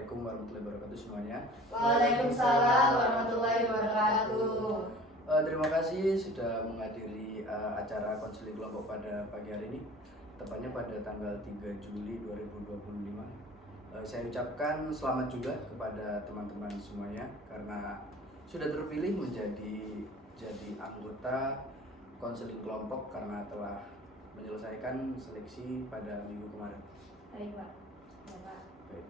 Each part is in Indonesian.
Assalamualaikum warahmatullahi wabarakatuh semuanya. Waalaikumsalam warahmatullahi wabarakatuh. Terima kasih sudah menghadiri acara konseling kelompok pada pagi hari ini, tepatnya pada tanggal 3 Juli 2025. Saya ucapkan selamat juga kepada teman-teman semuanya karena sudah terpilih jadi anggota konseling kelompok karena telah menyelesaikan seleksi pada minggu kemarin. Baik Pak. Ya, Pak. Baik.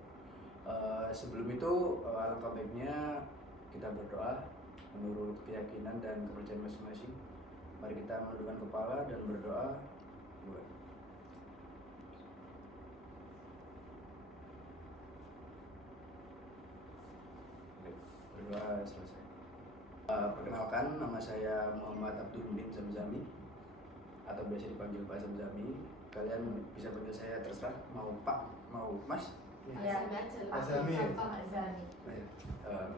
Sebelum itu alangkah baiknya kita berdoa menurut keyakinan dan kepercayaan masing-masing. Mari kita menundukkan kepala dan berdoa. Berdoa selesai. Perkenalkan, nama saya Muhammad Abdul Mumin Zamzami atau biasa dipanggil Pak Zamzami. Kalian bisa panggil saya terserah, mau Pak, mau Mas. Ya, Pak Zami. Pak Zami.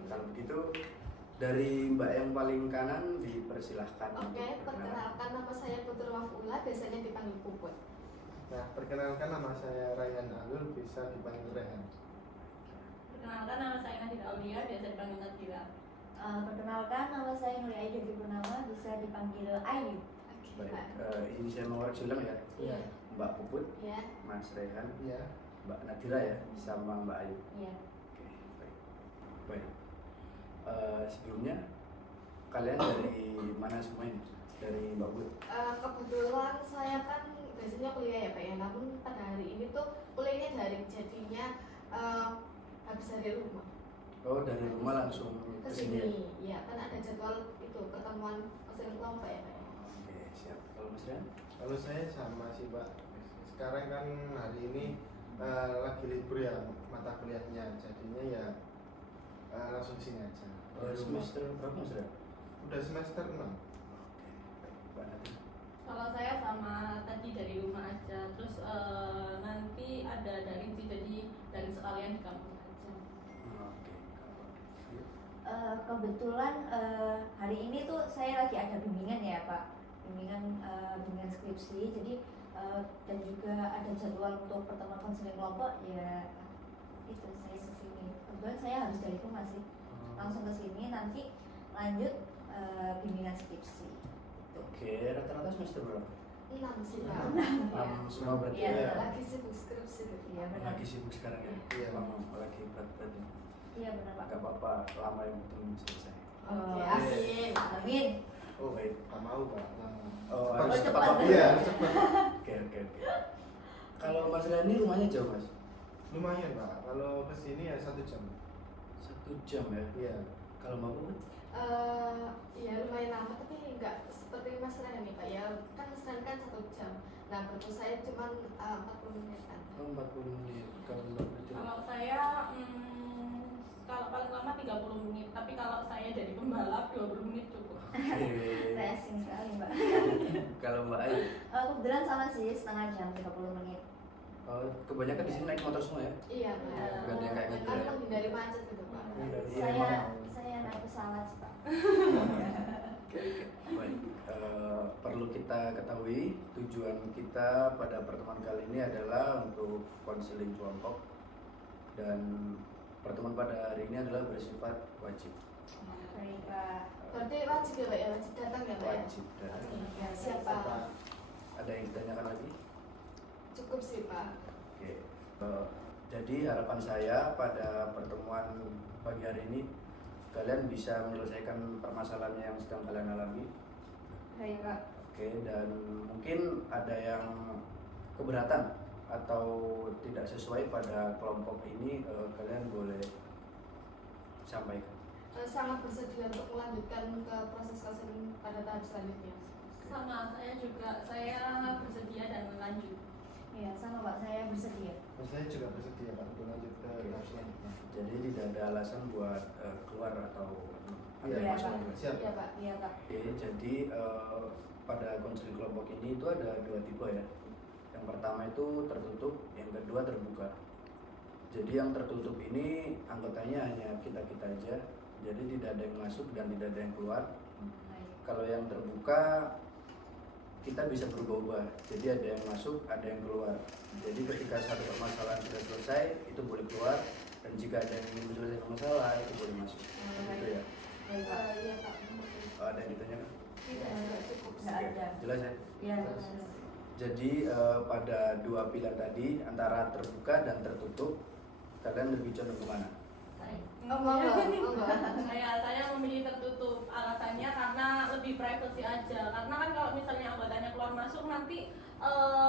Kalau begitu dari Mbak yang paling kanan dipersilahkan. Oke, perkenalkan nama saya Putri Wafula, biasanya dipanggil Puput. Nah, perkenalkan nama saya Rayhan Alul, bisa dipanggil Rehan. Perkenalkan nama saya Nadira Aulia, biasa dipanggil Nadira. Perkenalkan nama saya Nur Ayu Devi Purnama, bisa dipanggil Ayu. Baik, ini saya mau koreksi ulang ya. Iya. Mbak Puput, Ya. Mas Rehan, Iya. Mbak Nadira ya, sama Mbak Ayu. Iya. Oke, baik. Baik. Sebelumnya kalian dari mana semua ini? Dari Mbak Puput? Kebetulan saya kan biasanya kuliah ya Pak ya, namun pada hari ini tuh kuliahnya daring, jadinya habis dari rumah Oh, dari rumah langsung ke ke sini ya? sini. Ya, kan ada jadwal itu pertemuan konseling kelompok ya Pak ya. Oke, siap. Kalau Mas Rehan? Kalau saya sama sih Pak. Sekarang kan hari ini lagi libur ya mata kuliahnya, jadinya ya langsung sini aja. Semester berapa Mas Rehan? Udah semester 6. Oke, baik. Mbak Nadira? Kalau saya sama tadi dari rumah aja, terus nanti ada daring sih, jadi daring sekalian di kampus aja. Oke. Kebetulan hari ini tuh saya lagi ada bimbingan ya Pak, bimbingan skripsi. Jadi dan juga ada jadwal untuk pertemuan konseling kelompok ya. Itu saya kesini. Kebetulan saya harus dari rumah sih, langsung ke sini nanti lanjut bimbingan skripsi. Oke, rata-rata semester berapa? 6 sih Pak. 6 semua berarti Iya. ya? Lagi sibuk skripsi gitu. Iya benar. Lagi sibuk sekarang ya? Iya. Lagi berat-berat ya? Iya benar Pak. Gak apa-apa, lama yang penting selesai. Oke, Oh, amin. Amin. Oh, Baik. tak mau Pak. Oh, Cepat. harus cepat. tepat waktu Iya, ya? harus cepat. Oke. Kalau Mas Rehan ini rumahnya jauh Mas? Lumayan Pak. Kalau kesini ya 1 jam. 1 jam ya? Iya. Kalau Mbak Puput? Ya lumayan lama, tapi nggak seperti Mas Rehan nih Pak ya. Kan Mas Rehan kan 1 jam. Nah, menurut saya cuma 40 menitan. Oh, 40 menit. Kalau Mbak Puput? Kalau saya, kalau paling lama 30 menit, tapi kalau saya jadi pembalap 20 menit cukup. Oke. Racing sekali Mbak. Kalau Mbak Ayu? Kebetulan sama sih, setengah jam 30 menit. Kebanyakan di sini naik motor semua ya? Iya Pak. Gak ada yang kayak gitu Kan ya? menghindari macet gitu Pak. Iya, Saya naik pesawat sih Pak. Oke. Baik. Perlu kita ketahui tujuan kita pada pertemuan kali ini adalah untuk konseling kelompok dan pertemuan pada hari ini adalah bersifat wajib. Baik Pak. Berarti wajib ya Pak ya, wajib datang ya Pak ya? Wajib dan Oke, siap Pak. ada yang ditanyakan lagi? Cukup sih Pak. Oke. Jadi harapan saya pada pertemuan pagi hari ini kalian bisa menyelesaikan permasalahannya yang sedang kalian alami. Baik Pak. Oke, dan mungkin ada yang keberatan atau tidak sesuai pada kelompok ini, kalian boleh sampaikan. Sangat bersedia untuk melanjutkan ke proses konseling pada tahap selanjutnya. Sama saya juga, saya bersedia dan lanjut. Iya sama Pak, saya bersedia. Saya juga bersedia Pak untuk lanjut ke tahap selanjutnya. Jadi tidak ada alasan buat keluar atau ada Iya, yang Pak. masuk. Siap. Iya Pak. Iya Pak. Oke, jadi pada konseling kelompok ini itu ada 2 tipe ya. Yang pertama itu tertutup, yang kedua terbuka. Jadi yang tertutup ini anggotanya hanya kita-kita aja. Jadi tidak ada yang masuk dan tidak ada yang keluar. Baik. Kalau yang terbuka kita bisa berubah-ubah. Jadi ada yang masuk, ada yang keluar. Jadi ketika satu permasalahan sudah selesai, itu boleh keluar. dan jika ada yang ingin menyelesaikan masalah itu boleh masuk. Gitu ya. Baik, Pak. Iya Pak. Ada yang ditanyakan? Tidak cukup. Nggak Oke, ada. jelas ya. Ya. Jadi pada dua pilihan tadi antara terbuka dan tertutup, kalian lebih condong kemana? Saya memilih tertutup, alasannya karena lebih privacy aja. Karena kan kalau misalnya anggotanya keluar masuk nanti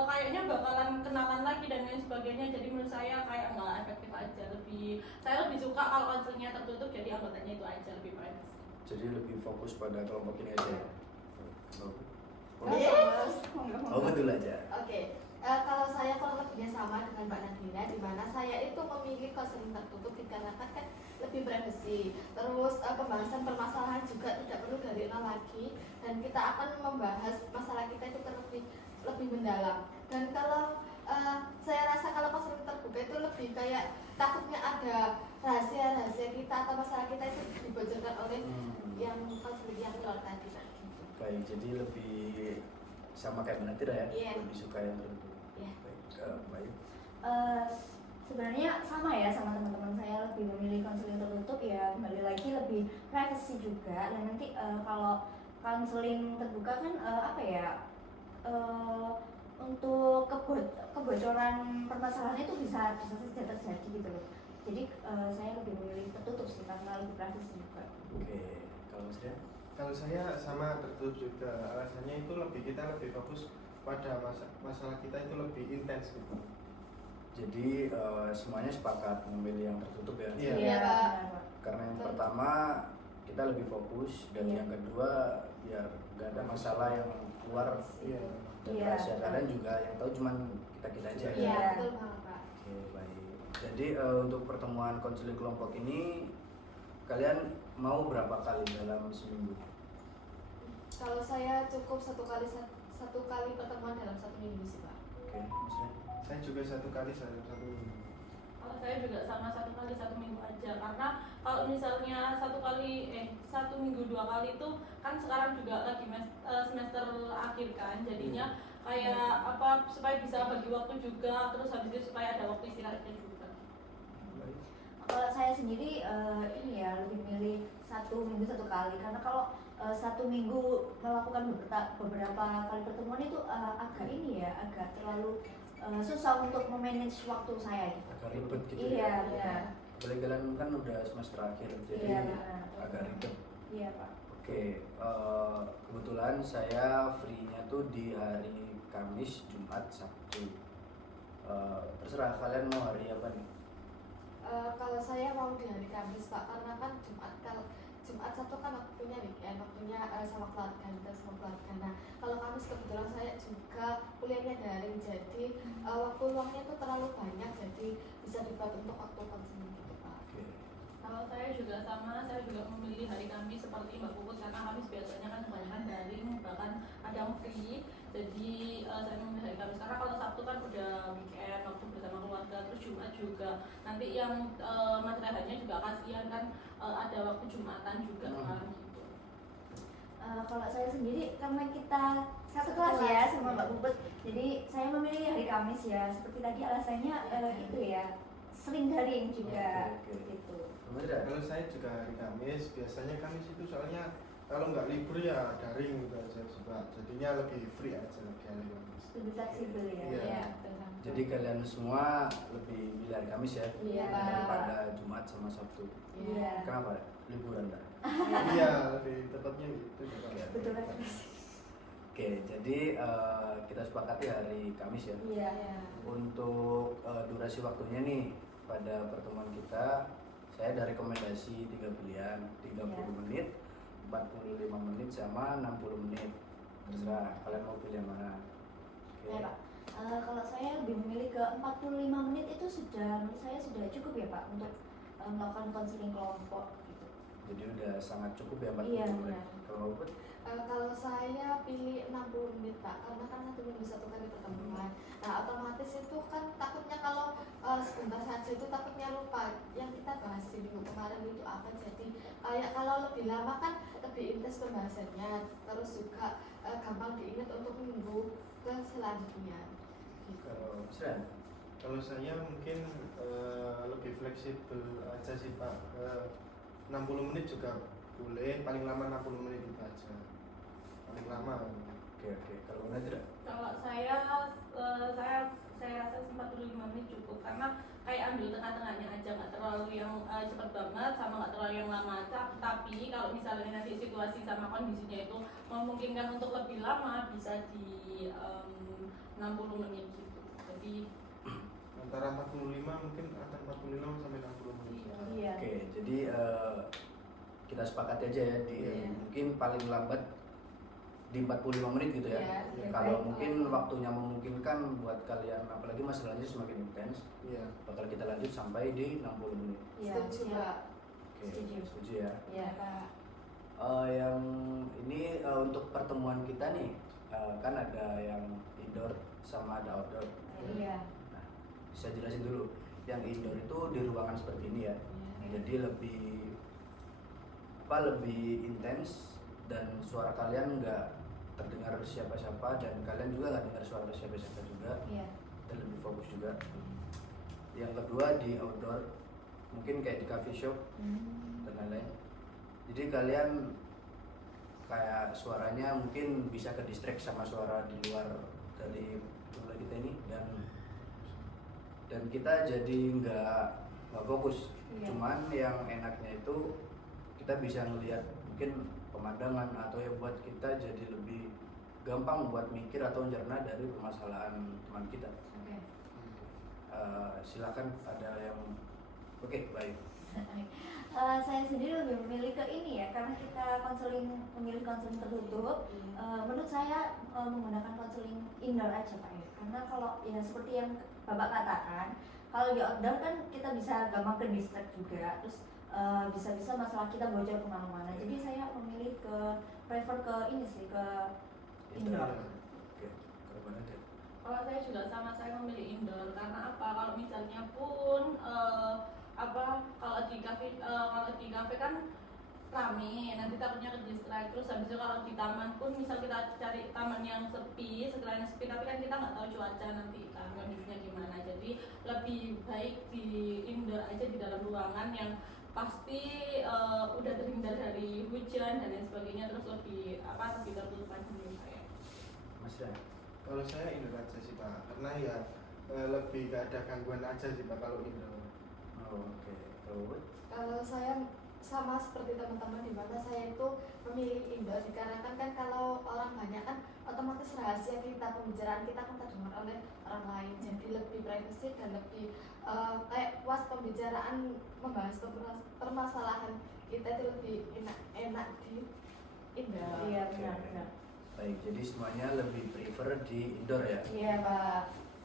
kayaknya bakalan kenalan lagi dan lain sebagainya. Jadi menurut saya kayak nggak efektif aja. Saya lebih suka kalau konselnya tertutup, jadi anggotanya itu aja lebih privacy. Jadi lebih fokus pada kelompok ini aja. Ya? Yes. Oh betul aja. Oke, kalau saya kurang lebihnya sama dengan Mbak Nadira, di mana saya itu memilih konseling tertutup dikarenakan kan lebih privacy. Terus pembahasan permasalahan juga tidak perlu dari nol lagi, dan kita akan membahas masalah kita itu lebih mendalam. Dan kalau saya rasa kalau konseling terbuka itu lebih kayak takutnya ada rahasia kita atau masalah kita itu dibocorkan oleh yang konseling yang keluar tadi. Baik, jadi lebih sama kayak Mbak Tira ya, Iya. lebih suka yang tertutup. Iya. Baik. Sebenarnya sama ya sama teman-teman saya, lebih memilih konseling tertutup ya, kembali lagi lebih privacy juga. Dan nanti kalau konseling terbuka kan apa ya, untuk kebocoran permasalahan itu bisa saja terjadi gitu loh. Jadi saya lebih memilih tertutup sih karena lebih privacy juga. Oke, kalau Mas Rian? Kalau saya sama tertutup juga, alasannya itu kita lebih fokus pada masalah kita itu lebih intens gitu. Jadi semuanya sepakat memilih yang tertutup ya. Iya. Iya, Pak. benar, Pak. Karena yang Betul. pertama kita lebih fokus dan Iya. yang kedua biar gak ada masalah yang keluar Iya. dan Iya, rahasia betul. kalian juga yang tahu cuman kita aja ya. Iya, betul banget Pak. Oke, baik. Jadi untuk pertemuan konseling kelompok ini kalian mau berapa kali dalam seminggu? Kalau saya cukup satu kali pertemuan dalam 1 minggu sih Pak. Oke, Mas Rian? Saya juga satu kali satu minggu. Kalau saya juga sama 1 kali 1 minggu aja, karena kalau misalnya 1 minggu 2 kali itu kan sekarang juga lagi semester akhir kan, jadinya kayak apa supaya bisa bagi waktu juga, terus habis itu supaya ada waktu istirahatnya juga. Baik. Kalau saya sendiri ini ya lebih milih 1 minggu 1 kali, karena kalau 1 minggu melakukan beberapa kali pertemuan itu agak terlalu susah untuk memanage waktu saya gitu. Agak ribet gitu Iya, ya. benar. Apalagi kalian kan udah semester akhir jadi Iya, benar. agak ribet. Iya, Pak. Oke, kebetulan saya free-nya tuh di hari Kamis, Jumat, Sabtu. Terserah kalian mau hari apa nih? Kalau saya mau di hari Kamis Pak, karena kan Jumat Sabtu kan waktunya weekend, waktunya sama keluarga, kita sama keluarga. Nah, kalau Kamis kebetulan saya juga kuliahnya daring, jadi waktu luangnya itu terlalu banyak, jadi bisa dibuat untuk waktu konseling gitu Pak. Oke. Kalau saya juga sama, saya juga memilih hari Kamis seperti Mbak Puput, karena Kamis biasanya kan kebanyakan daring, bahkan kadang free. Jadi saya memilih hari Kamis, karena kalau Sabtu kan udah weekend, waktu bersama keluarga, terus Jumat juga. Nanti yang materialnya juga kasihan kan, ada waktu Jumatan juga kan gitu. Kalau saya sendiri karena kita satu kelas ya sama Mbak Puput, jadi saya memilih hari Kamis ya. Seperti tadi alasannya itu ya, sering daring juga Oke. gitu. Mas Rian? Kalau saya juga hari Kamis, biasanya Kamis itu soalnya kalau nggak libur ya daring gitu aja coba. Jadinya lebih free aja di hari Kamis. Lebih fleksibel ya. Iya. Iya, betul banget. Jadi kalian semua lebih pilih hari Kamis ya? Iya. Daripada Jumat sama Sabtu. Iya. Kenapa? Liburan Mbak? Iya, lebih tepatnya gitu. Betul kan? Oke, jadi kita sepakati hari Kamis ya. Iya. Untuk durasi waktunya nih pada pertemuan kita, saya ada rekomendasi 3 pilihan, 30 Iya. menit, 45 menit sama 60 menit. Terserah kalian mau pilih yang mana. Oke. Ya Pak. Kalau saya lebih memilih ke 45 menit itu menurut saya sudah cukup ya Pak untuk melakukan konseling kelompok gitu. Jadi udah sangat cukup ya 40 Iya, menit. benar. Kalau Puput? Kalau saya pilih 60 menit Pak, karena kan 1 minggu 1 kali pertemuan. Nah, otomatis itu kan takutnya kalau sebentar saja itu takutnya lupa yang kita bahas di minggu kemarin itu apa. Jadi kayak kalau lebih lama kan lebih intens pembahasannya, terus juga gampang diingat untuk minggu ke selanjutnya. Gitu. Kalau Mas Rian? Kalau saya mungkin lebih fleksibel aja sih Pak. 60 menit juga boleh, paling lama 60 menit itu aja. Paling lama. Oke. Kalau Bunda tidak? Kalau saya rasa 45 menit cukup, karena kayak ambil tengah-tengahnya aja, nggak terlalu yang cepat banget sama nggak terlalu yang lama. Tapi kalau misalnya nanti situasi sama kondisinya itu memungkinkan untuk lebih lama, bisa di 60 menit gitu. Jadi Antara 45 mungkin antara 45 sampai 60 menit. Iya. Oke, jadi kita sepakati aja ya di Iya. mungkin paling lambat di 45 menit gitu ya. Iya, Kalau baik. mungkin waktunya memungkinkan buat kalian, apalagi masalahnya semakin intens, Iya. bakal kita lanjut sampai di 60 menit. Iya. Setuju Pak. Oke, Setuju. setuju ya. Iya. Pak. Yang ini untuk pertemuan kita nih, kan ada yang indoor sama ada outdoor. Iya. Nah, bisa jelasin dulu. Yang indoor itu di ruangan seperti ini ya. Jadi lebih intens dan suara kalian nggak terdengar siapa-siapa dan kalian juga nggak dengar suara siapa-siapa juga, Iya. dan lebih fokus juga. Yang kedua di outdoor, mungkin kayak di coffee shop dan lain-lain. Jadi kalian kayak suaranya mungkin bisa ke distract sama suara di luar dari jumlah kita ini, dan kita jadi nggak fokus. Iya. Cuman yang enaknya itu kita bisa ngelihat mungkin pemandangan atau ya buat kita jadi lebih gampang buat mikir atau mencerna dari permasalahan teman kita. Oke. Silakan ada yang oke, baik. Saya sendiri lebih memilih ke ini ya, karena kita memilih konseling tertutup. Menurut saya menggunakan konseling indoor aja Pak ya, karena kalau ya seperti yang Bapak katakan, kalau di outdoor kan kita bisa gampang ke distract juga, terus bisa-bisa masalah kita bocor kemana-mana. Jadi saya prefer ke ini sih, ke indoor. Oke, kalau mana ada? kalau saya juga sama, saya memilih indoor karena apa? Kalau misalnya pun kalau di kafe kan rame, nanti takutnya ke distract. Terus habis itu kalau di taman pun, misal kita cari taman yang sepi, sekiranya sepi, tapi kan kita nggak tahu cuaca nanti kan kondisinya gimana. Jadi lebih baik di indoor aja, di dalam ruangan yang pasti udah terhindar dari hujan dan lain sebagainya, terus lebih tertutup aja menurut saya. Mas Dan? Kalau saya indoor aja sih Pak, karena ya lebih gak ada gangguan aja sih Pak kalau indoor. Oh, oke. Kalau Bud? Kalau saya sama seperti teman-teman, di mana saya itu memilih indoor dikarenakan kan kalau orang banyak kan otomatis rahasia kita, pembicaraan kita kan terdengar oleh orang lain, jadi lebih privacy dan lebih kayak puas pembicaraan, membahas permasalahan kita itu lebih enak di indoor. Iya, Oke. benar. Baik, jadi semuanya lebih prefer di indoor ya. Iya Pak.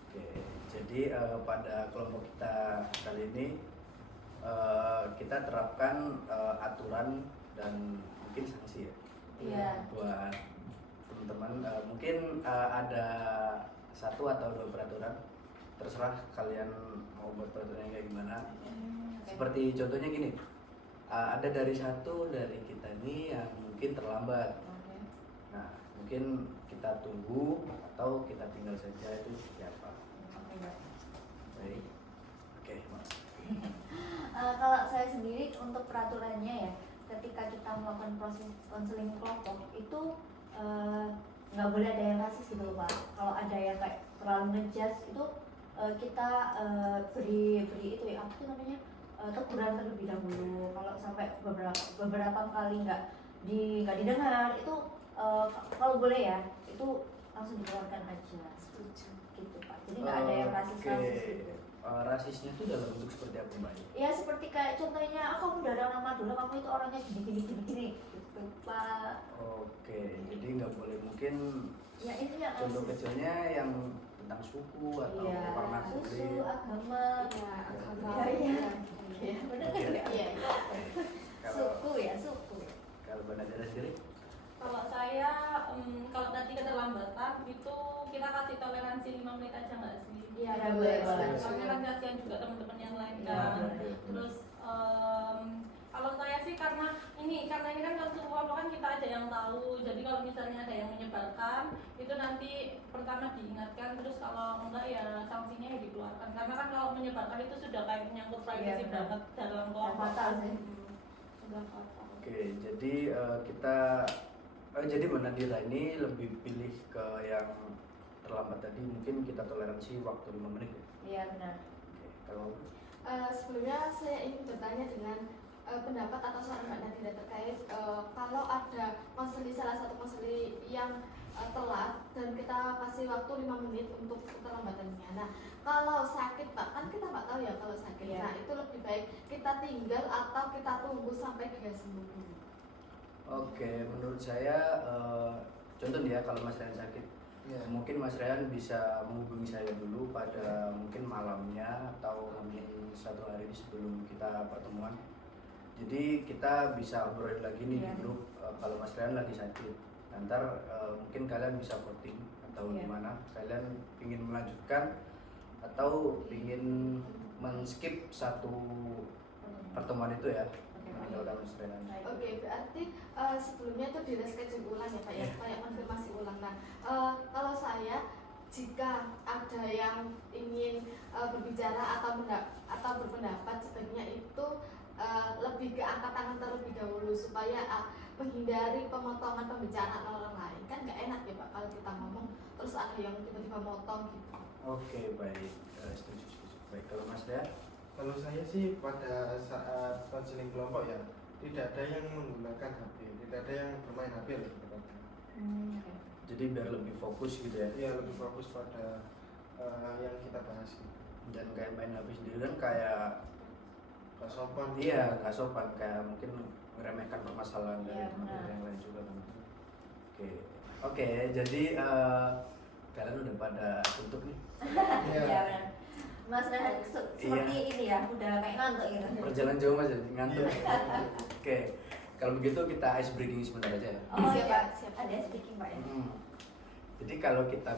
Oke, jadi pada kelompok kita kali ini kita terapkan aturan dan mungkin sanksi ya. Iya. Buat teman-teman, mungkin ada 1 atau 2 peraturan, terserah kalian mau buat peraturannya kayak gimana. Oke. Seperti contohnya gini, ada dari satu dari kita ini yang mungkin terlambat. Oke. Nah, mungkin kita tunggu atau kita tinggal saja, itu seperti apa. Oke, Pak. Baik. Oke, Mas. Kalau saya sendiri untuk peraturannya ya, ketika kita melakukan proses konseling kelompok itu nggak boleh ada yang rasis gitu loh Pak. Kalau ada yang kayak terlalu ngejudge itu kita beri itu ya, apa tuh namanya, teguran terlebih dahulu. Kalau sampai beberapa kali nggak didengar itu kalau boleh ya itu langsung dikeluarkan aja. Setuju. Gitu Pak. Jadi nggak ada yang rasis gitu. Rasisnya itu dalam bentuk seperti apa, Mbak? Ya seperti kayak contohnya, kamu udah ada nama dulu, kamu itu orangnya gini gitu Pak. Oke, jadi nggak boleh mungkin Ya intinya contoh rasis. kecilnya yang tentang suku atau Iya, warna susu, kulit. agama. Iya, agama. Iya. Ya, benar kan ya? Iya. Kalau Suku. kalau Mbak Nadira sendiri, Kalau saya, kalau nanti keterlambatan itu kita kasih toleransi 5 menit aja nggak sih? Iya, Ya, boleh. boleh. Soalnya kan kasihan juga teman-teman yang lain Iya, kan. benar. Terus kalau saya sih karena ini kan kelompok kan kita aja yang tahu. Jadi kalau misalnya ada yang menyebar meninggalkan itu nanti pertama diingatkan, terus kalau enggak ya sanksinya ya dikeluarkan, karena kan kalau menyebarkan itu sudah kayak menyangkut privacy Iya, banget dalam kelompok. fatal sih. Sudah fatal. Oke, jadi jadi Mbak Nadira ini lebih pilih ke yang terlambat tadi, mungkin kita toleransi waktu 5 menit ya? Iya benar. Oke, kalau Sebelumnya saya ingin bertanya dengan pendapat atau saran Mbak Nadira terkait kalau ada salah satu konseli yang telat dan kita kasih waktu 5 menit untuk keterlambatannya. Nah, kalau sakit Pak, kan kita nggak tahu ya kalau sakit. Iya. Nah, itu lebih baik kita tinggal atau kita tunggu sampai dia sembuh dulu. Oke, menurut saya contoh nih ya, kalau Mas Ryan sakit, Iya. mungkin Mas Ryan bisa menghubungi saya dulu pada mungkin malamnya atau mungkin 1 hari sebelum kita pertemuan. Jadi kita bisa obrolin lagi nih di Iya. grup kalau Mas Ryan lagi sakit. Ntar mungkin kalian bisa voting atau Iya. gimana, kalian ingin melanjutkan atau ingin men-skip satu pertemuan itu ya, meninggalkan Mas Ryan. Oke, berarti sebelumnya itu di reschedule ulang ya Pak ya, Iya. kayak konfirmasi ulang. Nah, kalau saya jika ada yang ingin berbicara atau berpendapat, sebaiknya itu lebih ke angkat tangan terlebih dahulu supaya menghindari pemotongan pembicaraan orang lain. Kan nggak enak ya Pak kalau kita ngomong terus ada yang tiba-tiba motong gitu. Oke, baik. Setuju. Baik, kalau Mas Ryan? Kalau saya sih pada saat konseling kelompok ya tidak ada yang menggunakan HP, tidak ada yang bermain HP loh sebenarnya. Jadi biar lebih fokus gitu ya. Iya, lebih fokus pada yang kita bahas. Dan kayak main HP sendiri kan kayak Pak sopan. iya nggak sopan, kayak mungkin meremehkan permasalahan dari Iya, benar. yang lain juga kan. Oke, jadi kalian udah pada suntuk nih. Iya benar. Mas Rehan seperti ini ya, udah kayak ngantuk gitu. Perjalanan jauh Mas, jadi ngantuk. Iya. Oke, kalau begitu kita ice breaking sebentar aja ya. Oh Siap, iya, Pak, siap. ada speaking Pak ya. Jadi kalau kita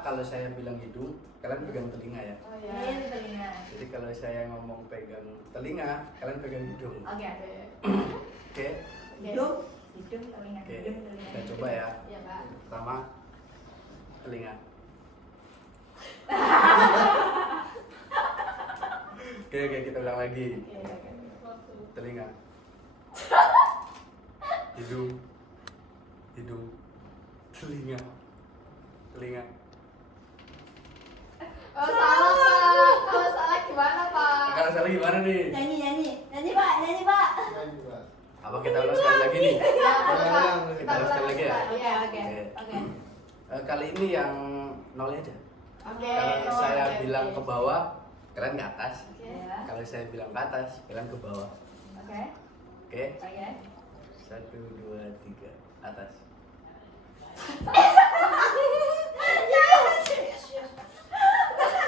kalau saya bilang hidung, kalian pegang telinga ya. Oh Ini ya. di telinga. Jadi kalau saya ngomong pegang telinga, kalian pegang hidung. Oke. Oke. Hidung, telinga, Oke. hidung, telinga. Kita coba ya. Iya Pak. Pertama, telinga. Oke, kita ulang lagi. Oke. Telinga. Hidung. Telinga. Oh salah Pak. Kalau salah gimana Pak? Kalau salah gimana nih? Nyanyi Pak. Nyanyi, Pak. Apa kita ulang sekali lagi nih? Ya, boleh Pak. Kita ulang sekali lagi ya? Iya. Oke. Kali ini yang nolnya aja. Oke. Kalau saya Oke, bilang oke. ke bawah, kalian ke atas. Oke. Ya. Kalau saya bilang ke atas, kalian ke bawah. Oke. Oke? Oke. 1, 2, 3, atas.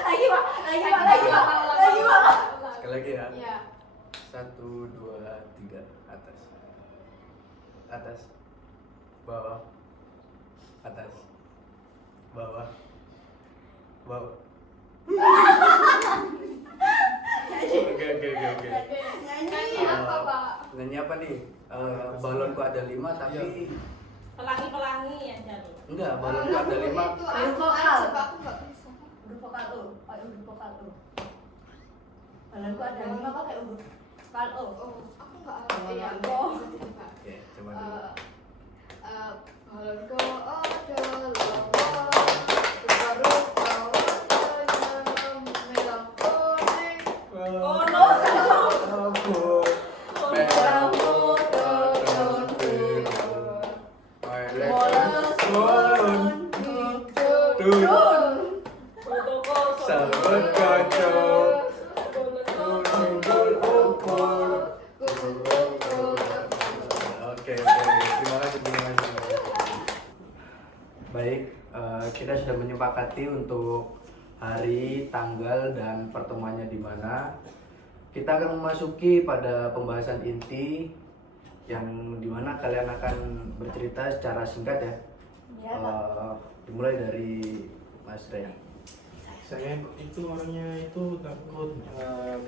Lagi Pak. Sekali lagi ya. Iya. 1, 2, 3, atas. Atas. Bawah. Atas. Bawah. Oke. Nyanyi apa Pak? Nyanyi apa nih? Balonku ada 5 tapi Pelangi ya jadi. enggak, balonku ada 5. Itu aku aja Pak, aku nggak bisa. Huruf vokal U. Pakai huruf vokal U. Balonku ada 5 pakai huruf vokal U. Oh, aku nggak hafal. Iya, Oh. bisa Pak. Oke, coba dulu. Balonku ada lama, rupa-rupa warnanya merah kuning. Oh no. Merah putih biru. Sahabat kacau. Oke, terima kasih. Baik, kita sudah menyepakati untuk hari, tanggal, dan pertemuannya di mana. Kita akan memasuki pada pembahasan inti yang dimana kalian akan bercerita secara singkat ya. Iya Pak. Dimulai dari Mas Rey. Saya itu orangnya itu takut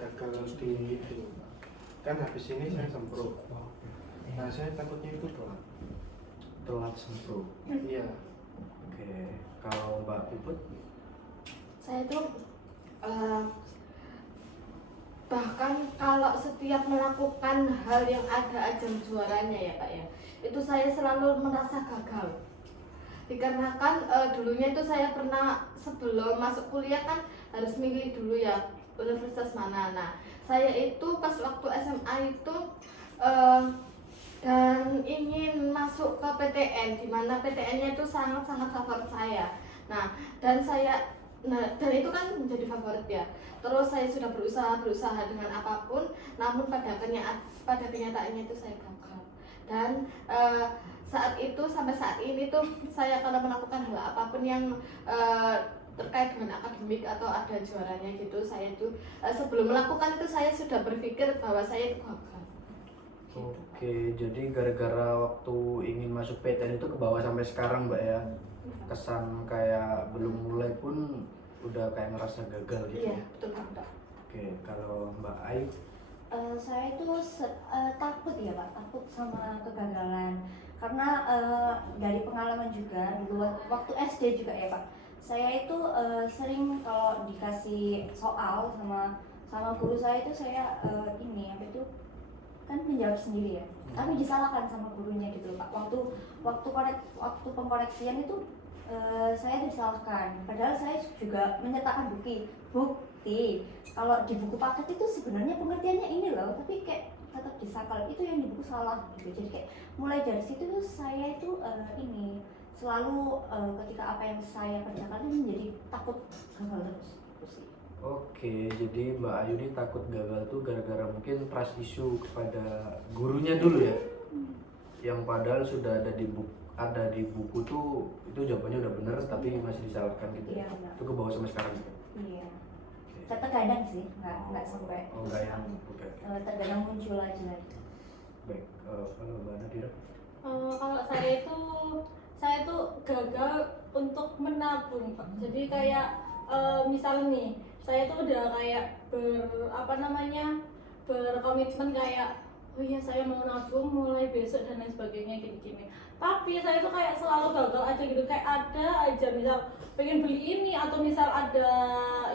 gagal di itu. Kan habis ini saya sempro. Nah, saya takutnya itu telat. Telat sempro. Iya. Oke, kalau Mbak Puput? Saya tuh bahkan kalau setiap melakukan hal yang ada ajang juaranya ya Pak ya, itu saya selalu merasa gagal. Dikarenakan dulunya itu saya pernah sebelum masuk kuliah kan harus milih dulu ya universitas mana. Nah, saya itu pas waktu SMA itu dan ingin masuk ke PTN, di mana PTN-nya itu sangat-sangat favorit saya. Nah, dan itu kan menjadi favorit ya. Terus saya sudah berusaha dengan apapun, namun pada kenyataannya itu saya gagal. Dan sampai saat ini tuh saya kalau melakukan hal apapun yang terkait dengan akademik atau ada juaranya gitu, saya itu sebelum melakukan itu saya sudah berpikir bahwa saya itu gagal. Oke, jadi gara-gara waktu ingin masuk PTN itu ke bawah sampai sekarang Mbak ya? Kesan kayak belum mulai pun udah kayak ngerasa gagal gitu. Iya, betul Pak. Oke, kalau Mbak Ayu? Saya itu takut ya Pak, takut sama kegagalan. Karena dari pengalaman juga dulu waktu SD juga ya Pak, saya itu sering kalau dikasih soal sama guru saya itu saya apa itu kan menjawab sendiri ya, tapi disalahkan sama gurunya gitu Pak. Waktu pengkoreksian itu saya disalahkan, padahal saya juga menyertakan bukti kalau di buku paket itu sebenarnya pengertiannya ini loh, tapi kayak tetap disangkal itu yang di buku salah gitu. Jadi kayak mulai dari situ tuh saya itu selalu ketika apa yang saya kerjakan itu menjadi takut gagal terus sih. Oke, jadi Mbak Ayu ini takut gagal tuh gara-gara mungkin trust issue kepada gurunya dulu ya? Yang padahal sudah ada di buku tuh itu jawabannya udah bener tapi masih disalahkan gitu. Iya, benar. Itu ke bawah sampai sekarang gitu. Iya. Terkadang sih, nggak sampai. Oh, enggak ya. Oke. Terkadang muncul aja. Baik, kalau Mbak Nadira? Kalau saya tuh gagal untuk menabung Pak. Jadi kayak misal nih, saya tuh udah kayak berkomitmen kayak oh iya saya mau nabung mulai besok dan lain sebagainya gini-gini. Tapi saya tuh kayak selalu gagal aja gitu, kayak ada aja misal pengen beli ini atau misal ada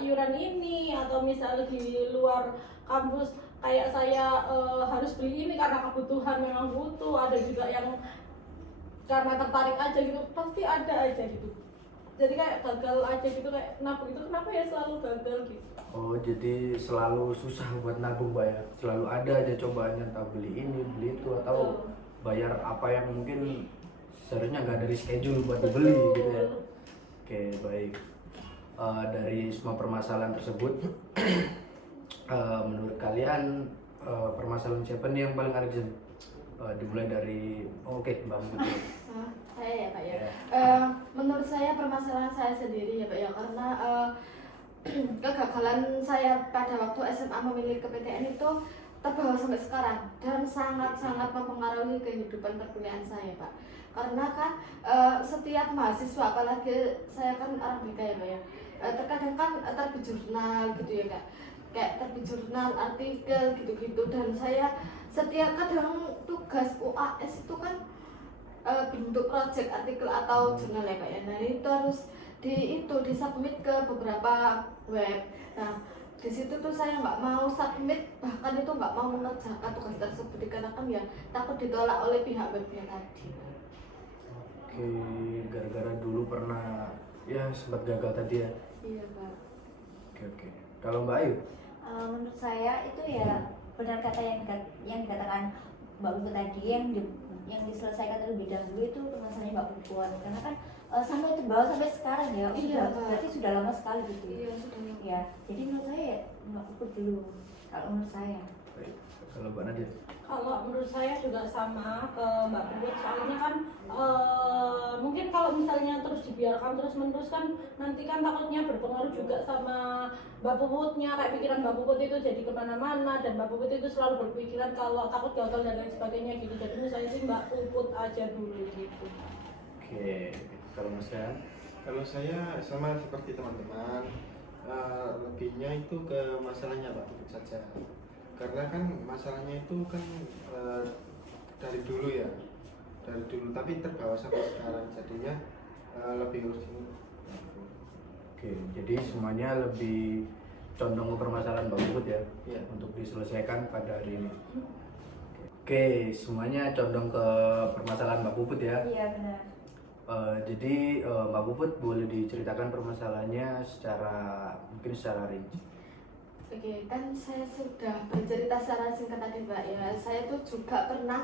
iuran ini atau misal di luar kampus kayak saya harus beli ini karena kebutuhan memang butuh, ada juga yang karena tertarik aja gitu, pasti ada aja gitu. Jadi kayak gagal aja gitu, kayak nabung itu kenapa ya selalu gagal gitu. Oh, jadi selalu susah buat nabung Mbak ya? Selalu ada aja cobaannya, entah beli ini, beli itu, atau bayar apa yang mungkin seharusnya nggak dari schedule buat dibeli gitu ya? Oke, baik. Dari semua permasalahan tersebut, menurut kalian permasalahan siapa nih yang paling urgent? Dimulai dari Mbak Putri. Saya ya Pak ya. Menurut saya permasalahan saya sendiri ya Pak ya, karena kegagalan saya pada waktu SMA memilih ke PTN itu terbawa sampai sekarang dan sangat-sangat mempengaruhi kehidupan perkuliahan saya Pak. Karena kan setiap mahasiswa, apalagi saya kan orang BK ya Pak ya, terkadang kan terbit jurnal gitu ya Kak, kayak terbit jurnal, artikel gitu-gitu, dan saya setiap kadang tugas UAS itu kan bentuk project artikel atau jurnal ya Pak ya. Nah itu harus disubmit ke beberapa web. Nah di situ tuh saya nggak mau submit, bahkan itu nggak mau mengerjakan tugas tersebut dikarenakan ya takut ditolak oleh pihak webnya tadi. Oke, gara-gara dulu pernah ya sempat gagal tadi ya. Iya Pak. Oke. Kalau Mbak Ayu? Menurut saya itu ya benar kata yang dikatakan Mbak Puput tadi, yang diselesaikan terlebih dahulu itu permasalahannya Mbak Puput, karena kan sampai terbawa sampai sekarang ya, berarti sudah lama sekali gitu. Iya sudah. Ya, jadi menurut saya ya Mbak Puput dulu kalau menurut saya. Baik. Kalau Mbak Nadia? Kalau menurut saya juga sama ke Mbak Puput, soalnya kan mungkin kalau misalnya terus dibiarkan terus menerus kan nanti kan takutnya berpengaruh juga sama Mbak Puputnya, kayak pikiran Mbak Puput itu jadi kemana-mana dan Mbak Puput itu selalu berpikiran kalau takut gagal dan lain sebagainya gitu. Jadi menurut saya sih Mbak Puput aja dulu gitu. Oke, kalau Mas Yan? Kalau saya sama seperti teman-teman, lebihnya itu ke masalahnya Pak Puput saja. Karena kan masalahnya itu kan dari dulu ya, dari dulu tapi terbawa sampai sekarang, jadinya lebih urgent. Oke, jadi semuanya lebih condong ke permasalahan Mbak Puput ya, Iya. untuk diselesaikan pada hari ini. Oke, semuanya condong ke permasalahan Mbak Puput ya. Iya benar. Jadi Mbak Puput boleh diceritakan permasalahannya mungkin secara rinci. Oke, kan saya sudah bercerita secara singkat tadi Mbak ya. Saya tuh juga pernah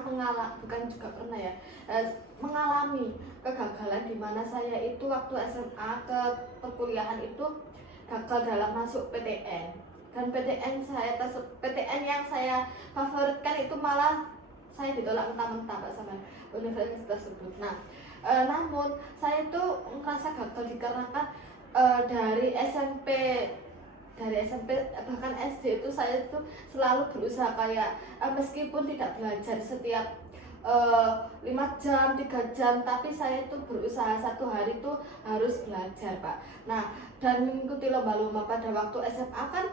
mengalami kegagalan di mana saya itu waktu SMA ke perkuliahan itu gagal dalam masuk PTN. Dan PTN yang saya favoritkan itu malah saya ditolak mentah-mentah Pak sama universitas tersebut. Nah, namun saya itu merasa gagal dikarenakan dari SMP bahkan SD itu saya itu selalu berusaha kayak meskipun tidak belajar setiap 5 jam, 3 jam, tapi saya itu berusaha satu hari itu harus belajar Pak. Nah, dan mengikuti lomba-lomba pada waktu SMA kan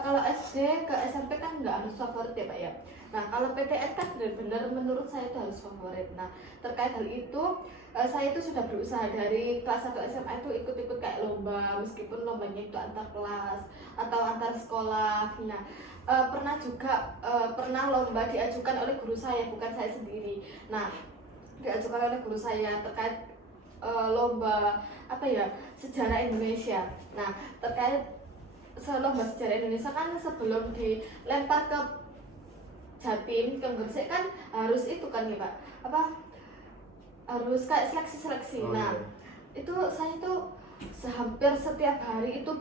kalau SD ke SMP kan nggak harus favorit ya Pak ya. Nah, kalau PTN kan benar-benar menurut saya itu harus favorit. Nah, terkait hal itu saya itu sudah berusaha dari kelas 1 SMA itu ikut-ikut kayak lomba, meskipun lombanya itu antar kelas atau antar sekolah. Nah, pernah lomba diajukan oleh guru saya, bukan saya sendiri. Nah, diajukan oleh guru saya terkait lomba sejarah Indonesia. Nah, terkait lomba sejarah Indonesia kan sebelum dilempar ke Jatim ke Gresik kan harus itu kan ya Pak, harus kayak seleksi. Nah, itu saya tuh hampir setiap hari itu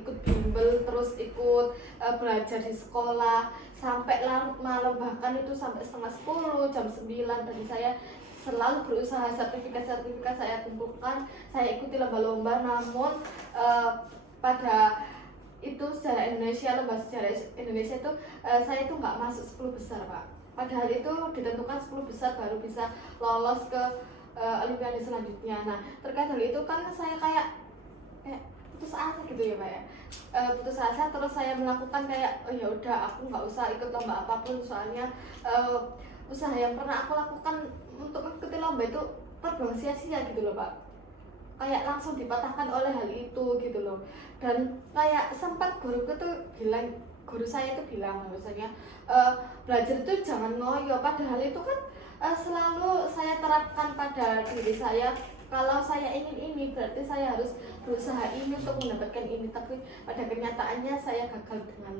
ikut bimbel, terus ikut belajar di sekolah sampai larut malam, bahkan itu sampai setengah 10, jam 9. Dan saya selalu berusaha, sertifikat saya kumpulkan, saya ikuti lomba-lomba. Namun pada itu lomba sejarah Indonesia itu saya itu nggak masuk 10 besar Pak. Padahal itu ditentukan 10 besar baru bisa lolos ke Olimpiade selanjutnya. Nah, terkait hal itu kan saya kayak putus asa gitu ya Pak ya. Putus asa, terus saya melakukan kayak ya udah aku nggak usah ikut lomba apapun, soalnya usaha yang pernah aku lakukan untuk mengikuti lomba itu terbuang sia-sia gitu loh Pak. Kayak langsung dipatahkan oleh hal itu gitu loh. Dan kayak sempat guru saya itu bilang bahwasanya belajar itu jangan ngoyo, padahal itu kan selalu saya terapkan pada diri saya. Kalau saya ingin ini berarti saya harus berusaha ini untuk mendapatkan ini, tapi pada kenyataannya saya gagal dengan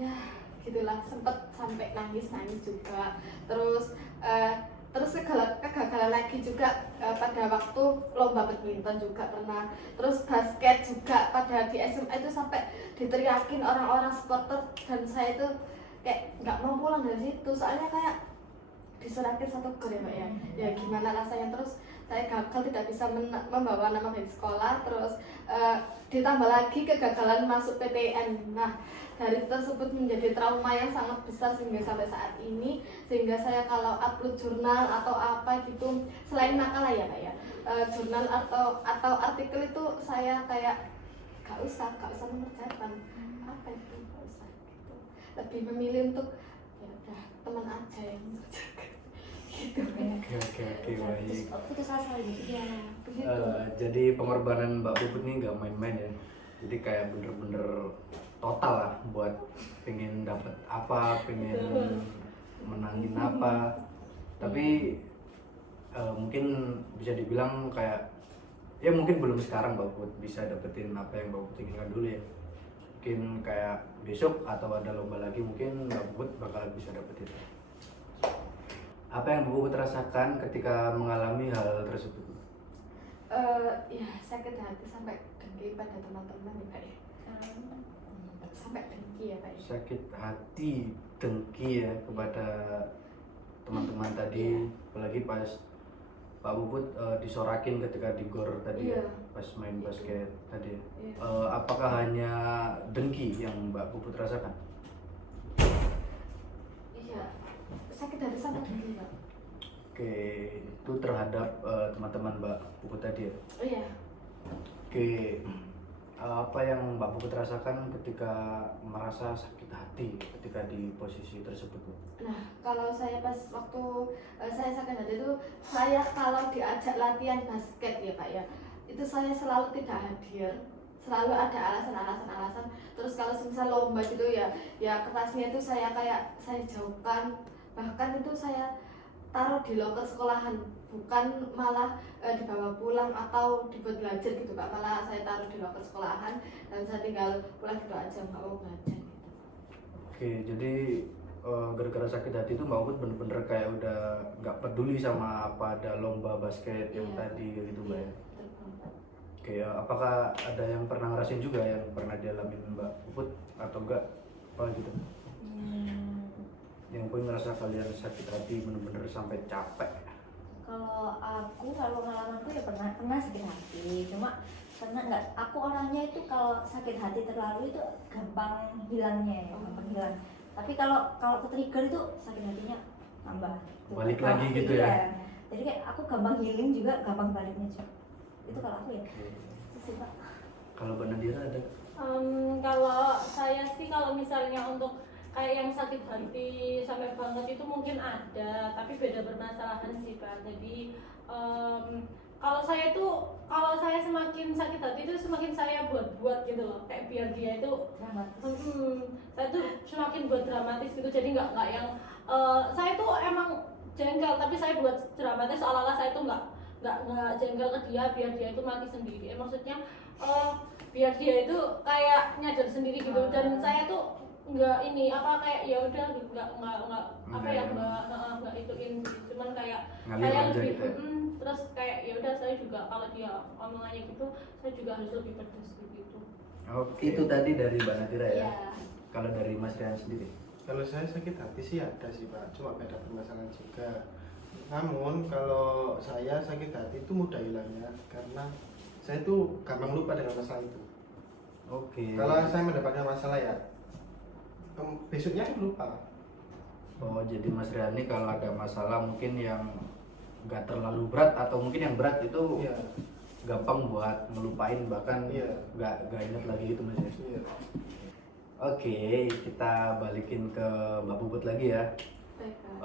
ya gitulah, sempat sampai nangis juga. Terus kegagalan lagi juga pada waktu lomba badminton juga pernah. Terus basket juga pada di SMA itu sampai diteriakin orang-orang supporter, dan saya itu kayak nggak mau pulang dari situ soalnya kayak disuratin satu gol ya Pak ya. Ya gimana rasanya, terus saya gagal tidak bisa membawa nama baik sekolah, terus ditambah lagi kegagalan masuk PTN. Nah, dari tersebut menjadi trauma yang sangat besar sehingga sampai saat ini, sehingga saya kalau upload jurnal atau apa gitu, selain makalah ya Pak ya, jurnal atau artikel itu saya kayak gak usah mengerjakan apa itu, gak usah gitu, lebih memilih untuk ya udah teman aja yang mengerjakan gitu. Oke, baik. Putus asa gitu ya. Jadi pengorbanan Mbak Puput nih nggak main-main ya. Jadi kayak bener-bener total lah buat pengen dapet apa, pengen menangin apa. Tapi mungkin bisa dibilang kayak ya mungkin belum sekarang Mbak Puput bisa dapetin apa yang Mbak Puput inginkan dulu ya. Mungkin kayak besok atau ada lomba lagi mungkin Mbak Puput bakal bisa dapetin. Apa yang Mbak Puput rasakan ketika mengalami hal tersebut? Ya sakit hati sampai dengki pada teman-teman ya Pak ya. Sampai dengki ya Pak ya. Sakit hati, dengki ya kepada teman-teman tadi, apalagi pas Pak Puput disorakin ketika di gor tadi Iya. ya, pas main basket tadi. Iya. Apakah hanya dengki yang Mbak Puput rasakan? Iya, sakit hati sama dengki Pak. Oke, itu terhadap teman-teman Mbak Puput tadi ya. Iya. Oke, apa yang Mbak Puput rasakan ketika merasa sakit hati ketika di posisi tersebut? Nah, kalau saya pas waktu saya sakit hati itu, saya kalau diajak latihan basket ya Pak ya, itu saya selalu tidak hadir, selalu ada alasan. Terus kalau misal lomba gitu ya, ya kertasnya itu saya kayak saya jauhkan, bahkan itu saya taruh di loker sekolahan, bukan malah dibawa pulang atau dibuat belajar gitu Pak, malah saya taruh di loker sekolahan dan saya tinggal pulang gitu aja, nggak mau belajar gitu. Oke, jadi gara-gara sakit hati itu Mbak Puput bener-bener kayak udah nggak peduli sama apa ada lomba basket yang Iya. tadi gitu Mbak ya. Betul. Oke, apakah ada yang pernah ngerasain juga yang pernah dialamin Mbak Puput atau enggak apa gitu? Yang pun ngerasa kalian sakit hati bener-bener sampai capek. Kalau pengalamanku ya pernah sakit hati, cuma karena nggak, aku orangnya itu kalau sakit hati terlalu itu gampang hilangnya ya, gampang hilang. Tapi kalau ke trigger itu sakit hatinya tambah. Balik lagi gitu ya? Iya. Jadi kayak aku gampang healing juga, gampang baliknya juga. Itu kalau aku ya. Itu sih Pak. Kalau Mbak Nadira ada? Kalau saya sih kalau misalnya untuk kayak yang sakit hati sampai banget itu mungkin ada, tapi beda permasalahan sih Pak. Jadi kalau saya semakin sakit hati itu semakin saya buat gitu loh, kayak biar dia itu Dramatis. saya tuh semakin buat dramatis gitu. Jadi nggak yang saya tuh emang jengkel, tapi saya buat dramatis seolah-olah saya tuh nggak jengkel ke dia biar dia itu mati sendiri. Maksudnya biar dia itu kayak nyadar sendiri gitu, dan saya tuh nggak ini apa kayak ya udah nggak ituin, cuman kayak Ngalir saya aja lebih gitu ya? terus kayak ya udah saya juga kalau dia omongannya gitu saya juga harus lebih pedes gitu. Oke, itu tadi dari Mbak Nadira ya. Iya. Kalau dari Mas Rian sendiri? Kalau saya sakit hati sih ada sih Pak, cuma beda permasalahan juga. Namun kalau saya sakit hati itu mudah hilangnya karena saya tuh gampang lupa dengan masalah itu. Oke. Kalau saya mendapatkan masalah ya besoknya aku lupa. Oh, jadi Mas Rian ini kalau ada masalah mungkin yang nggak terlalu berat atau mungkin yang berat itu Iya. gampang buat ngelupain, bahkan Iya. nggak ingat lagi gitu Mas ya. Iya. Oke, kita balikin ke Mbak Puput lagi ya. Baik Pak.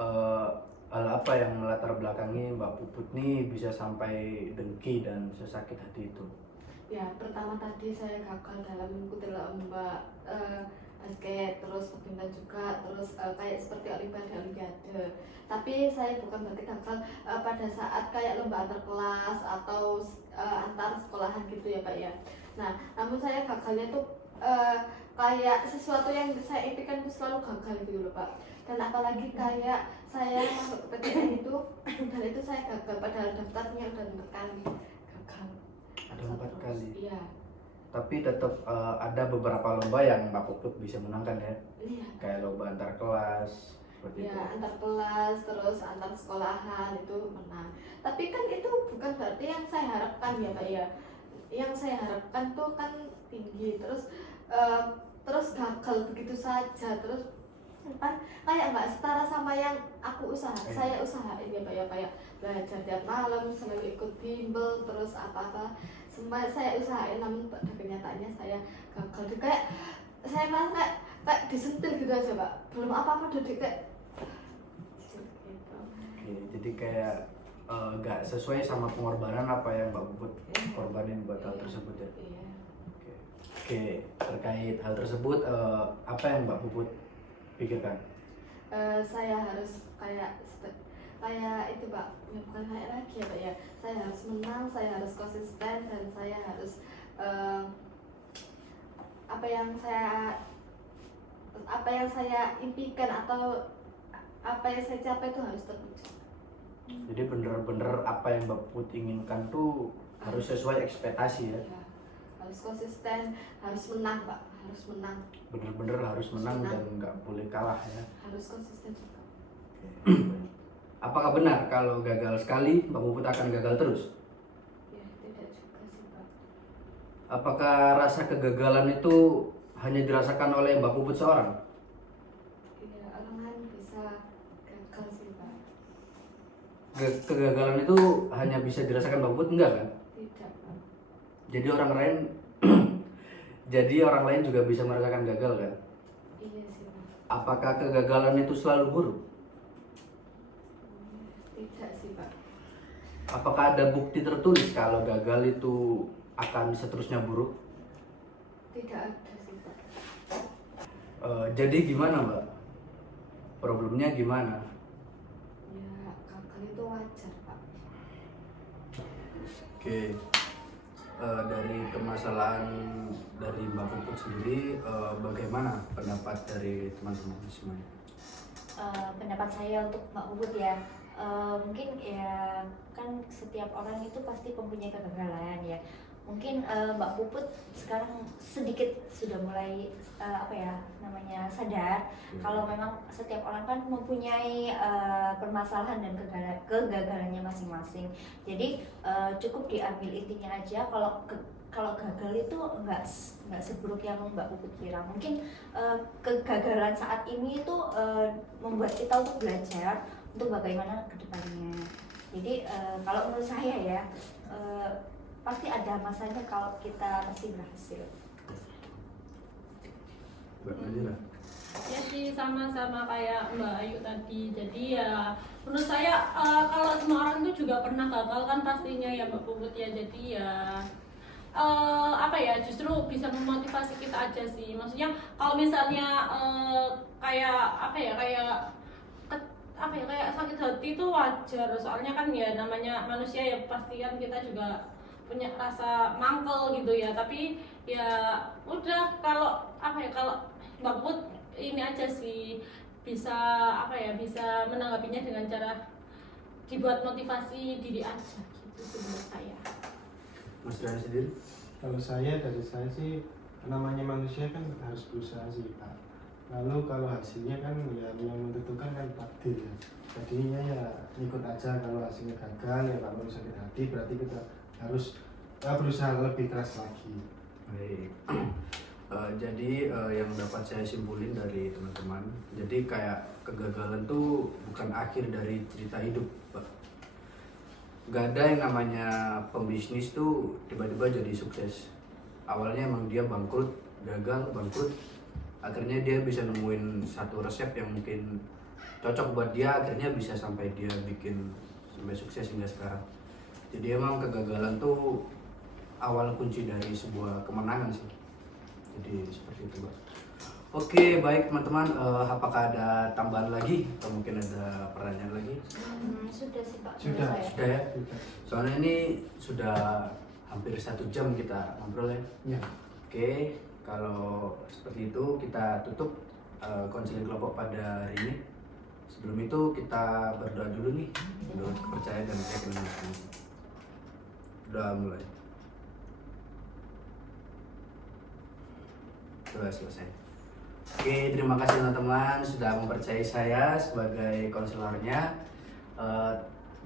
Hal apa yang melatar belakangi Mbak Puput nih bisa sampai dengki dan sesakit hati itu? Ya, pertama tadi saya gagal dalam mengikuti lomba basket, terus badminton juga, terus kayak seperti olimpiade. Tapi saya bukan berarti gagal pada saat kayak lomba antar kelas atau antar sekolahan gitu ya Pak ya. Nah, namun saya gagalnya tuh kayak sesuatu yang saya impikan itu selalu gagal gitu loh Pak. Dan apalagi kayak saya masuk ke PTN itu dan itu saya gagal, padahal daftarnya udah 4 kali gagal. Ada 4 kali. Iya. Tapi tetap ada beberapa lomba yang Mbak Puput bisa menangkan ya, Iya. kayak lomba antar kelas seperti itu. Ya, antar kelas, terus antar sekolahan itu menang. Tapi kan itu bukan berarti yang saya harapkan ya Pak ya. Yang saya harapkan tuh kan tinggi, terus gagal begitu saja, terus kan kayak nggak setara sama yang aku saya usahain ya Pak ya, belajar tiap malam, selalu ikut bimbel, terus apa-apa semua saya usahain, namun pada kenyataannya saya gagal. Kayak saya merasa kayak disentil gitu aja Pak, belum apa-apa udah kayak gitu. Oke, jadi kayak nggak sesuai sama pengorbanan apa yang Mbak Puput korbanin buat hal tersebut ya. Iya. Oke, terkait hal tersebut apa yang Mbak Puput pikirkan? Saya harus kayak itu Pak, ya bukan kayak lagi ya Pak ya. Saya harus menang, saya harus konsisten, dan saya harus apa yang saya impikan atau apa yang saya capai itu harus terwujud. Jadi bener-bener apa yang Mbak Puput inginkan tuh harus sesuai ekspektasi ya. Ya, harus konsisten, harus menang Pak, harus menang, Bener-bener harus menang dan nggak boleh kalah ya. harus konsisten juga. Apakah benar kalau gagal sekali Mbak Puput akan gagal terus? Ya, tidak juga sih Pak. Apakah rasa kegagalan itu hanya dirasakan oleh Mbak Puput seorang? Iya, orang lain bisa gagal sih Pak. Kegagalan itu hanya bisa dirasakan Mbak Puput enggak kan? Tidak Pak. Jadi orang lain jadi orang lain juga bisa merasakan gagal kan? Iya sih Pak. Apakah kegagalan itu selalu buruk? Tidak sih Pak. Apakah ada bukti tertulis kalau gagal itu akan seterusnya buruk? Tidak ada sih Pak. Jadi gimana Mbak? Problemnya gimana? Ya gagal itu wajar Pak. Oke. Dari permasalahan dari Mbak Puput sendiri, bagaimana pendapat dari teman-teman semuanya? Pendapat saya untuk Mbak Puput ya, mungkin ya kan setiap orang itu pasti mempunyai kegagalan ya. Mungkin Mbak Puput sekarang sedikit sudah mulai sadar kalau memang setiap orang kan mempunyai permasalahan dan kegagalannya masing-masing. Jadi cukup diambil intinya aja, kalau gagal itu nggak seburuk yang Mbak Puput kira. Mungkin kegagalan saat ini itu membuat kita untuk belajar untuk bagaimana ke depannya. Jadi kalau menurut saya ya, pasti ada masanya kalau kita pasti berhasil. Mbak Najira? Ya sih, sama-sama kayak Mbak Ayu tadi. Jadi ya menurut saya kalau semua orang itu juga pernah gagal kan pastinya ya Mbak Puput ya. Jadi ya justru bisa memotivasi kita aja sih. Maksudnya kalau misalnya kayak sakit hati itu wajar. Soalnya kan ya namanya manusia ya, pasti kan kita juga punya rasa mangkel gitu ya. Tapi ya udah, kalau Mbak Put ini aja sih bisa bisa menanggapinya dengan cara dibuat motivasi diri aja gitu sih menurut saya. Mas Ryan sendiri? Kalau dari saya sih, namanya manusia kan harus berusaha sih Pak. Lalu kalau hasilnya kan ya yang menentukan kan takdir ya. Jadinya ya ikut aja, kalau hasilnya gagal ya nggak perlu sakit hati, berarti kita harus berusaha lebih keras lagi. Baik. Jadi yang dapat saya simpulin dari teman-teman, jadi kayak kegagalan tuh bukan akhir dari cerita hidup, Pak. Gak ada yang namanya pembisnis tuh tiba-tiba jadi sukses. Awalnya emang dia bangkrut, gagal, bangkrut. Akhirnya dia bisa nemuin satu resep yang mungkin cocok buat dia, akhirnya bisa sampai dia bikin sampai sukses hingga sekarang. Jadi emang kegagalan tuh awal kunci dari sebuah kemenangan sih. Jadi seperti itu, Mbak. Oke, baik teman-teman, apakah ada tambahan lagi atau mungkin ada pertanyaan lagi? Sudah sih Pak. Sudah. menurut saya. Sudah ya? Soalnya ini sudah hampir 1 jam kita ngobrol ya. Ya. Oke, kalau seperti itu kita tutup konseling kelompok pada hari ini. Sebelum itu kita berdoa dulu nih, menurut kepercayaan dan keyakinan masing-masing. Doa mulai. Doa selesai. Oke, terima kasih teman-teman sudah mempercayai saya sebagai konselornya.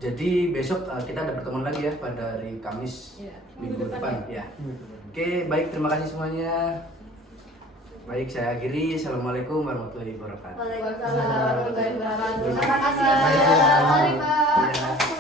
Jadi besok kita ada pertemuan lagi ya pada hari Kamis Ya, minggu depan ya. ya. Oke, baik, terima kasih semuanya. Baik, saya akhiri. Assalamualaikum warahmatullahi wabarakatuh. Waalaikumsalam warahmatullahi wabarakatuh. Terima kasih ya Baik, Pak. ya. Mari Pak. Ya.